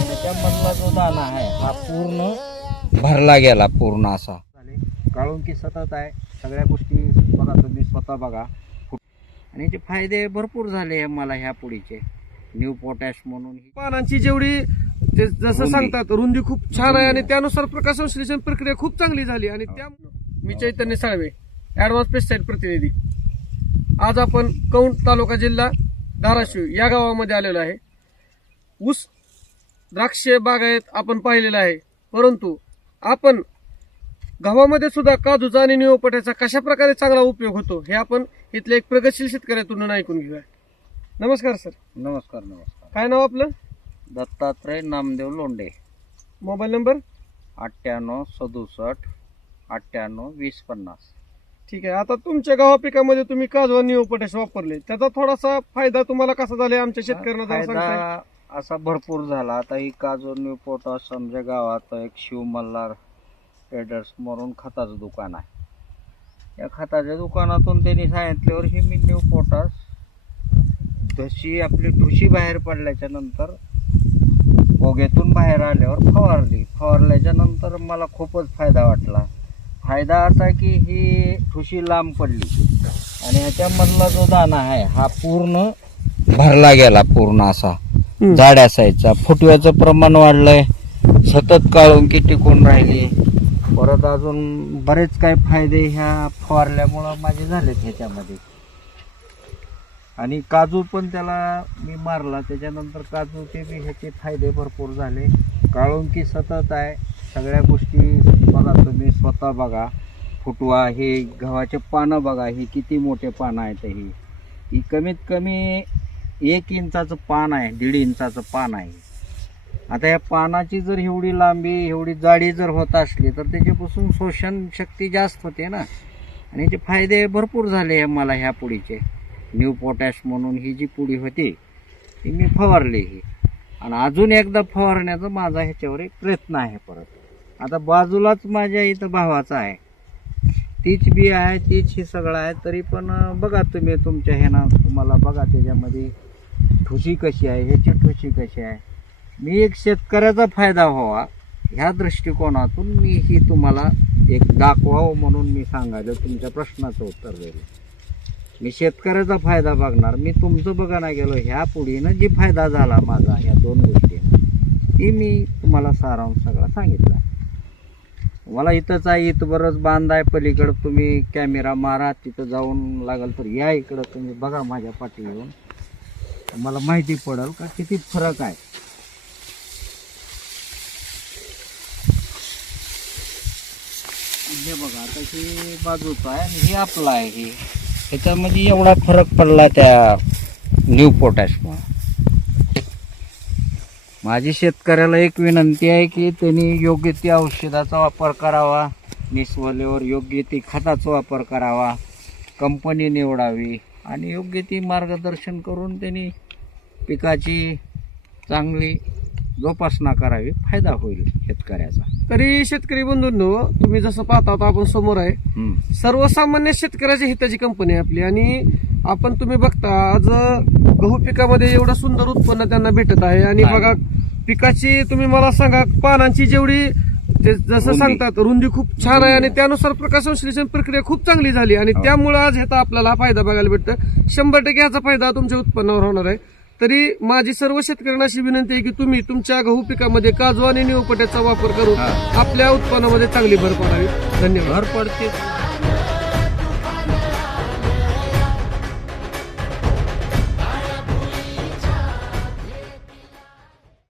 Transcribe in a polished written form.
त्याच्यामधला जो दाना आहे हा पूर्ण भरला गेला पूर्ण असा. काळुंकी सतत आहे, सगळ्या गोष्टी बघा तुम्ही स्वतः बघा. आणि याचे फायदे भरपूर झाले मला ह्या पुढीचे. न्यू पोटॅश म्हणून पानांची जेवढी जसं सांगतात रुंदी खूप छान आहे आणि त्यानुसार प्रकाश संश्लेषण प्रक्रिया खूप चांगली झाली. आणि त्या मी चैतन्य साळवे, ऍडव्हान्स पेस्टिसाइड प्रतिनिधी. आज आपण कौंड तालुका जिल्हा धाराशिव या गावामध्ये आलेलो आहे. ऊस द्राक्ष बागायत आपण पाहिलेला आहे, परंतु आपण गव्हामध्ये सुद्धा काजूचा आणि निओपट्याचा कशा प्रकारे चांगला उपयोग होतो हे आपण इथले एक प्रगतशील शेतकऱ्यातून ऐकून घेऊया. नमस्कार सर. नमस्कार. नमस्कार. काय नाव आपलं? दत्तात्रय नामदेव लोंढे. Mobile number? 98 67 98 20 50. ठीक आहे. आता तुमच्या गव्हा पिकामध्ये तुम्ही काजू आणि निओपट्याश वापरले, त्याचा थोडासा फायदा तुम्हाला कसा झाला आमच्या शेतकऱ्यांना जरा सांगताय? फायदा असा भरपूर झाला. आता ही काजू न्यू पोटॅश आमच्या गावात एक शिव मल्हार ट्रेडर्स म्हणून खताचं दुकान आहे. या खताच्या दुकानातून त्यांनी सांगितल्यावर ही मी न्यू पोटॅश आपली ठुशी बाहेर पडल्याच्या नंतर ओग्यातून बाहेर आल्यावर फवारल्याच्या नंतर मला खूपच फायदा वाटला. फायदा असा की ही ठुशी लांब पडली आणि ह्याच्यामधला जो दाना आहे हा पूर्ण भरला गेला पूर्ण असा जाड्या साईजचा. फुटव्याचं प्रमाण वाढलंय, सतत काळुंकी टिकून राहिली. परत अजून बरेच काही फायदे ह्या फवारल्यामुळं माझे झालेत ह्याच्यामध्ये. आणि काजू पण त्याला मी मारला, त्याच्यानंतर काजूचे बी ह्याचे फायदे भरपूर झाले. काळुंकी सतत आहे, सगळ्या गोष्टी बघा तुम्ही स्वतः बघा. फुटवा, हे गव्हाचे पानं बघा, ही किती मोठे पानं आहेत. ही कमीत कमी 1 इंचाचं पान आहे, 1.5 इंचाचं पान आहे. आता या पानाची जर एवढी लांबी एवढी जाडी जर होत असली तर त्याच्यापासून शोषण शक्ती जास्त होते ना. आणि याचे फायदे भरपूर झाले मला ह्या पुढीचे. न्यू पोटॅश म्हणून ही जी पुडी होती ती मी फवारली ही, आणि अजून एकदा फवारण्याचा माझा ह्याच्यावर एक प्रयत्न आहे. परत आता बाजूलाच माझ्या इथं भावाचा आहे, तीच बी आहे, तीच ही सगळं आहे. तरी पण बघा तुम्ही तुमच्या ह्यानं तुम्हाला बघा त्याच्यामध्ये ठुशी कशी आहे, ह्याची ठुशी कशी आहे. मी एक शेतकऱ्याचा फायदा व्हावा ह्या दृष्टिकोनातून मी ही तुम्हाला एक दाखवावं म्हणून मी सांगायला तुमच्या प्रश्नाचं उत्तर देईल. मी शेतकऱ्याचा फायदा बघणार, मी तुमचं बघा नाही गेलो. ह्या पुढीनं जी फायदा झाला माझा ह्या 2 गोष्टी ती मी तुम्हाला सारांश सगळा सांगितला. मला इथंच आहे, इथंवरच बांध आहे. पलीकडं तुम्ही कॅमेरा मारा, तिथं जाऊन लागल तर या इकडं तुम्ही बघा माझ्या पाठी येऊन, मला माहिती पडेल का किती फरक आहे. हे बघा आता ही बाजूचा आहे आणि हे आपला आहे. हे ह्याच्यामध्ये एवढा फरक पडला त्या न्यू पोटॅशमुळे. माझी शेतकऱ्याला एक विनंती आहे की त्यांनी योग्य ती औषधाचा वापर करावा, निसवल्यावर योग्य ती खताचा वापर करावा, कंपनी निवडावी आणि योग्य ती मार्गदर्शन करून त्यांनी पिकाची चांगली जोपासना करावी, फायदा होईल शेतकऱ्याचा. तरी शेतकरी बंधूंनो, तुम्ही जसं पाहता आपण समोर आहे, सर्वसामान्य शेतकऱ्याच्या हिताची कंपनी आहे आपली. आणि आपण तुम्ही बघता आज गहू पिकामध्ये एवढं सुंदर उत्पन्न त्यांना भेटत आहे. आणि बघा पिकाची तुम्ही मला सांगा, पानांची जेवढी जसं सांगतात रुंदी खूप छान आहे आणि त्यानुसार प्रकाश संश्लेषण प्रक्रिया खूप चांगली झाली. आणि त्यामुळे आज ह्याचा आपल्याला फायदा बघायला भेटतं. 100% ह्याचा फायदा तुमच्या उत्पन्नावर होणार आहे. तरी माझी सर्व शेतकऱ्यांना अशी विनंती आहे की तुम्ही तुमच्या गहू पिकामध्ये काजू आणि निओपट्याचा वापर करून आपल्या उत्पन्नामध्ये चांगली भर पडावी. धन्यवाद. भर पडते.